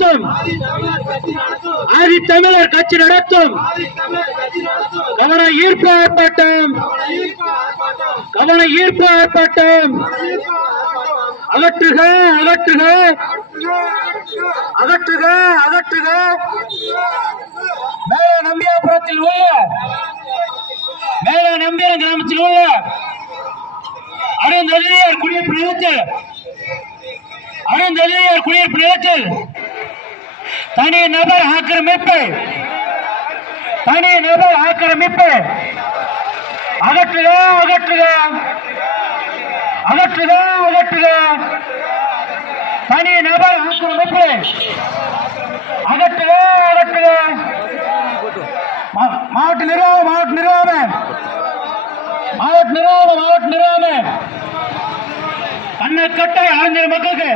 நடத்தும் ஆதித்தமிழர் கட்சி நடத்தும் கவன ஈர்ப்பு ஆர்ப்பாட்டம் அகற்றுக அகற்றுக அகற்றுக அகற்றுக மேல நம்பியாபுரத்தில் உள்ள மேல நம்பியார் கிராமத்தில் உள்ள அருந்ததியார் குடியிருப்பு நிலத்தில் தனி நபர் ஆக்கிரமிப்பு அகற்றுக அகற்றுக அகற்றுக அகற்றுக தனி நபர் ஆக்கிரமிப்பு அகற்றுக அகற்றுக மாவட்ட நிர்வாகம் கண்ணக்கட்டை ஆழ்ந்த மக்களுக்கு